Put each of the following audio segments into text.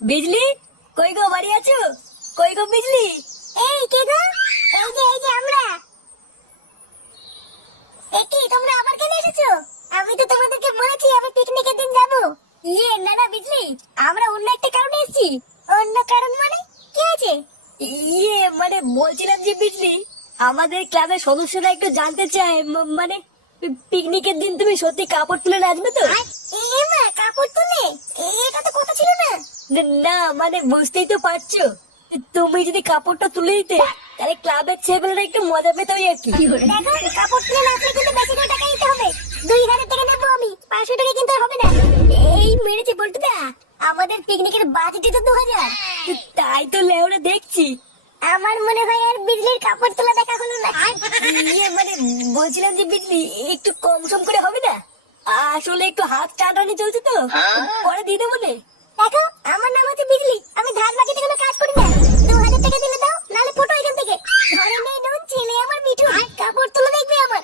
বিজলি, কই গো, বাড়ি আছো? কই গো বিজলি? এই কে গো? এই যে আমরা। কি তোমরা আবার কেন এসেছো? আমি তো তোমাদেরকে বলেছি আমি পিকনিকের দিন যাব। না না বিজলি, আমরা অন্য একটা কারণে এসেছি। অন্য কারণ মানে কি আছে? মানে বলছিলাম যে বিজলি, আমাদের ক্লাবের সদস্যরা একটু জানতে চায়, মানে পিকনিকের দিন তুমি সত্যি কাপড় তুলে নাচবে তো? মা, কাপড় তুলে? এটা তো কথা ছিল না। না মানে বুঝতেই তো পারছো, তুমি যদি কাপড়টা তুলে দিতে তাহলে ক্লাবের ছেলেরা একটু মজা পেত আর কি। দেখো, কাপড় তুলে নাচলে কিন্তু বেশি করে টাকা দিতে হবে। 2000 টাকা নেবো আমি, 500 টাকা কিন্তু হবে না। এই মেরেছে বলটুদা, আমাদের পিকনিকের বাজেটই তো 2000। তাই তো লেওরা দেখছি। আমার মনে হয় আর বিজলির কাপড় তোলা দেখা হলো না। মানে বলছিলাম যে বিজলি, একটু কম সম করে হবে না? আসলে একটু হাত টানাটানি চলছে তো, পরে দিয়ে দেবো নে। দেখো, আমার নাম হচ্ছে বিজলি, আমি ধান বাকিতে কোনো কাজ করি না। 2000 টাকা দিলে দাও, নালে ফটো এখান থেকে। ঘরে নেই নুন, ছেলে আমার মিঠু, কাপড় তুলে দেখবে আমার।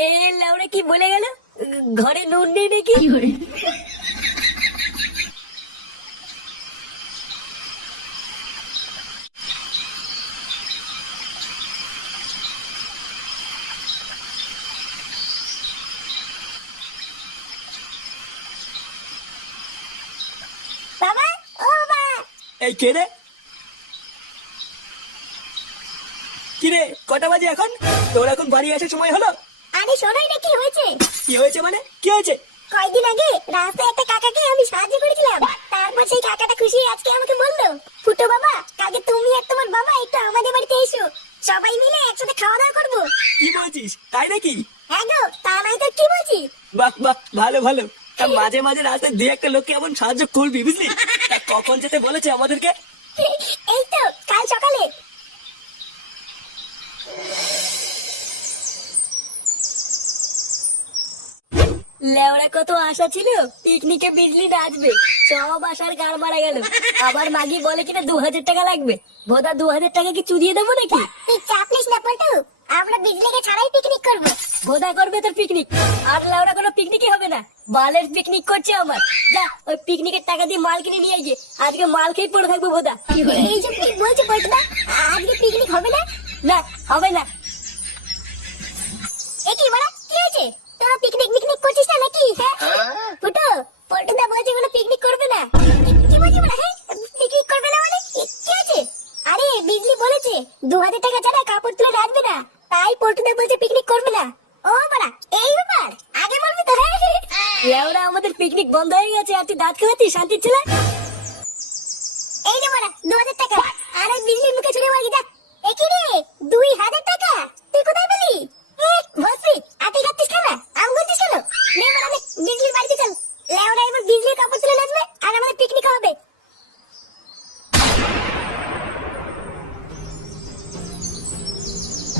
এ লেওরা কি বলে গেল? ঘরে নুন নেই নাকি? বাবা, ও মা। এই কে রে? কি রে, কটা বাজে এখন? তোর এখন বাড়ি আসার সময় হলো? আরে শোনোই না, কি হয়েছে? কি হয়েছে মানে? কি হয়েছে? কয়েকদিন আগে রাস্তায় একটা কাকাকে আমি সাহায্য করেছিলাম। তারপর সেই কাকাটা খুশি আজকে আমাকে বললো, ফুটো বাবা, কালকে তুমি আর তোমার বাবা একটু আমাদের বাড়িতে এসো, সবাই মিলে একসাথে খাওয়া দাওয়া করবো। কি বলছিস, তাই নাকি? হ্যাঁ গো, তা নাই তো কি বলছি। বাহ বাহ, ভালো ভালো। তা মাঝে মাঝে রাস্তায় দুই একটা লোককে এমন সাহায্য করবি, বুঝলি? তা কখন যেতে বলেছে আমাদেরকে? এই তো কাল সকালে। লেওরা কত আশা ছিল পিকনিকে বিজলি নাচবে, সব আশার গাড় মারা গেল। আবার মাগি বলে কিনা 2000 টাকা লাগবে। ভোদা 2000 টাকা কি চুরিয়ে দেবো নাকি? তুই চাপ নিস না পল্টু, আমরা বিজলিকে ছাড়াই পিকনিক করবো। ভোদা করবে তোর পিকনিক, আর লেওরা কোনো পিকনিকই হবে না। বালের পিকনিক করছে আমার। যা, ওই পিকনিকের টাকা দিয়ে মাল কিনে নিয়ে গিয়ে আজকে মাল খেয়ে পড়ে থাকবো ভোদা। এই যে কি বলছে পল্টুদা, আজকে পিকনিক হবে না? না, হবে না। এ কি বলা, কি হয়েছে? তোরা পিকনিক করছিস না নাকি? হ্যাঁ ফুটো, পল্টুদা বলছে কোনো পিকনিক করবে না। কি বলছি বলা? হ্যাঁ, পিকনিক করবে না মানে কি হয়েছে? আরে বিজলি বলেছে 2000 টাকা ছাড়া কাপড় তুলে নাচবে না, তাই পল্টুদা বলছে পিকনিক করবে না। ও বলা, এই ব্যাপার, আগে বলবি তো। হ্যাঁ লেওরা আমাদের পিকনিক বন্ধ হয়ে গেছে, আর তুই দাঁত খাওয়াচ্ছিস শান্তির ছেলে? এই যে বলা 2000 টাকা, আরে বিজলির মুখে ছুড়ে মারি যা। এ কি রে, 2000 টাকা তুই কোথায় পেলি? বসবি আটি খাচ্ছিস কেন, আম গুনছিস কেন? নে বলা, নে বিজলির বাড়িতে চল। লেওরা এবার বিজলির কাপড় তুলে নাচবে আর আমাদের পিকনিক হবে।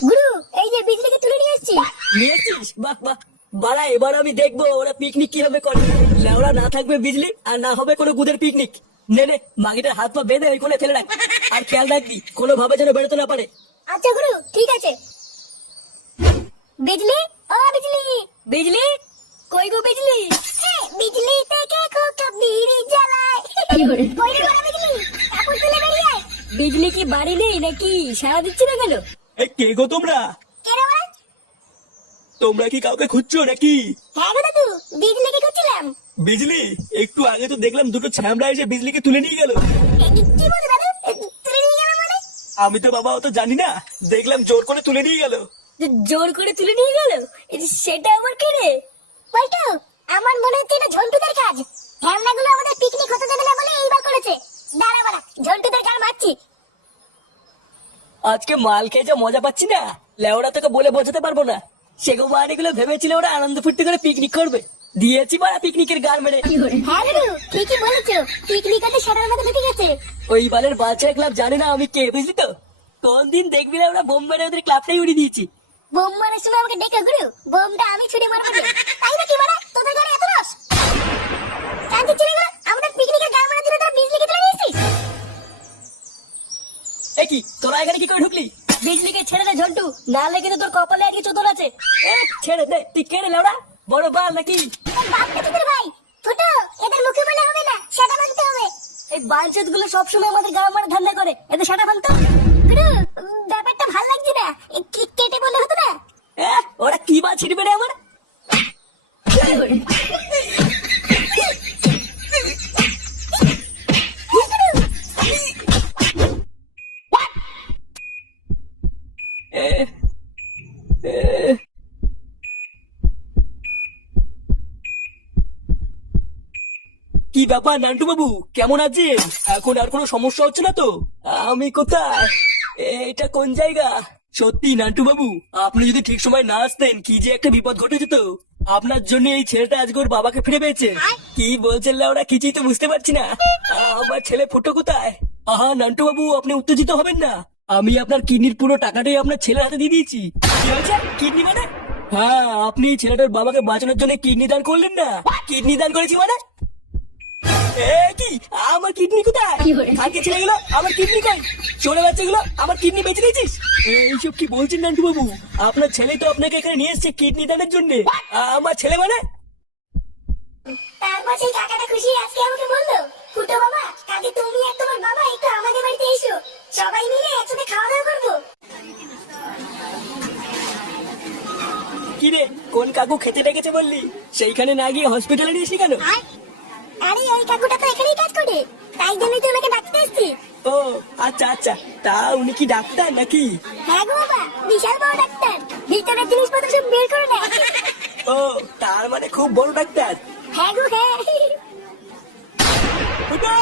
গুরু, এই যে বিজলিকে তুলে নিয়ে এসেছি। নিয়েছিস? বাহ বাহ। বাড়া, এবার আমি দেখবো ওরা পিকনিক কিভাবে করে। লেওরা না থাকবে বিজলি, আর না হবে কোনো গুদের পিকনিক। নে নে, মাগিটার হাত পা বেঁধে ওই কোণে ফেলে রাখ। আর খেয়াল রাখবি কোনো ভাবে যেন বেরোতে না পারে। আচ্ছা গুরু, ঠিক আছে। বিজলি, ও বিজলি। বিজলি, কই গো বিজলি? বিজলি থেকে খোকা বিড়ি জ্বালায়। কই রে বড় বিজলি, কাপড় তুলে বেরিয়ে আয়। বিজলি কি বাড়ি নেই নাকি? সারা দিচ্ছি না কেন? এই কে গো তোমরা? কে রে বড়া? তোমরা কি কাউকে খুঁজছো নাকি? হ্যাঁ গো দাদু, বিজলিকে খুঁজছিলাম। বিজলি, একটু আগে তো দেখলাম দুটো ছ্যামড়া এসে বিজলিকে তুলে নিয়ে গেল। কি বলছো দাদু? তুলে নিয়ে গেল মানে? আমি তো বাবা অত জানি না, দেখলাম জোর করে তুলে নিয়ে গেল। জোর করে তুলে নিয়ে গেল? সেটা আবার কে রে? পল্টু, আমার মনে হচ্ছে এটা ঝন্টুদের কাজ। ঢ্যামনাগুলো আমাদের পিকনিক হতে দেবে না বলে এইবার করেছে। দাঁড়া বাড়া, ঝন্টুদের কাজ মারছি। আজকে মাল খেয়ে যা মজা পাচ্ছি না, লেওরা তোকে বলে বোঝাতে পারবো না। সেগো বাড়িগুলো ভেবেছিল ওরা আনন্দ ফুর্তি করে পিকনিক করবে, দিয়েছি মারা পিকনিকের গান মেরে। হ্যাঁ গুরু, ঠিকই বলেছো, পিকনিক হতে সেটার মধ্যে ঢুকে গেছে। ওই বালের বাচ্চা ক্লাব জানে না আমি কে, বুঝলি তো? কোন দিন দেখবি না ওরা বোম মেরে ওদের ক্লাবটাই উড়িয়ে দিয়েছি। বোম মারার সময় আমাকে ডেকে গুরু, বোমটা আমি ছুড়ে মারবো রে। তাই নাকি বলা, তোদের ঘরে এত রস? শান্তি ছেলে গুলো, আমাদের পিকনিকের গান মারার জন্য তোরা বিজলিকে তুলে নিয়েছিস? এ কি, তোরা এখানে কি করে ঢুকলি? বিজলিকে ছেড়ে দে ঝন্টু, নাহলে কিন্তু তোর কপালে আজকে চোদন আছে। ছেড়ে দে, তুই কেড়ে লেওরা বড় বাল নাকি? তোর বাপকে তোদের ভাই ফুটো, বাঞ্চত গুলো সবসময় আমাদের গাড় মারা ধান্দা করে, এতে সেটা ফেলতো। ফুটো ব্যাপারটা ভাল লাগছে না, কেটে বললে হতো না? ওরা কি বা ছিড়বে রে আমার? কি ব্যাপার নান্টু বাবু, কেমন আছেন? এখন আর কোনো সমস্যা হচ্ছে না তো? আমি কোথায়? এটা কোন জায়গা? সত্যি নান্টু বাবু, আপনি যদি ঠিক সময় না আসতেন কি যে একটা বিপদ ঘটে যেত। আপনার জন্য এই ছেলেটা আজকে ওর বাবাকে ফিরে পেয়েছে। কি বলছেন ওরা, কিছুই তো বুঝতে পারছি না। আমার ছেলে ফুটো কোথায়? আহা নান্টু বাবু, আপনি উত্তেজিত হবেন না। আমি আপনার কিডনির পুরো টাকাটাই আপনার ছেলের হাতে দিয়ে দিয়েছি। কি হয়েছে? কিডনি মানে? হ্যাঁ, আপনি ছেলেটার বাবাকে বাঁচানোর জন্য কিডনি দান করলেন না? কিডনি দান করেছি মানে? কি আমার কিডনি কোথায়? কাকে ছেলে গেলো আমার কিডনি কই? চলে বাচ্চা গুলো আমার কিডনি বেঁচে দিয়েছিস? এইসব কি বলছেন নান্টু বাবু? আপনার ছেলে তো আপনাকে এখানে নিয়ে এসেছে কিডনি দানের জন্য। আমার ছেলে মানে? তারপর সেই কাকাটা খুশি আজকে আমাকে বললো, ফুটো বাবা কাকে তুমি আর তোমার বাবা একটু আমাদের বাড়িতে এসো, সবাই মিলে একসাথে খাওয়া দাওয়া করবো। কি রে, কোন কাকু খেতে ডেকেছে বললি? সেইখানে না গিয়ে হসপিটালে নিয়েছি কেন? আরে ওই কাকুটা তো এখানেই কাজ করে, তাই জন্যই তো ওনাকে ডাকতে এসছি। ও আচ্ছা আচ্ছা, তা উনি কি ডাক্তার নাকি? হ্যাঁ গো বাবা, বিশাল বড় ডাক্তার, ভিতরের জিনিসপত্র সব বের করে নেয়। ও তার মানে খুব বড় ডাক্তার। হ্যাঁ গো হ্যাঁ। ফুটো!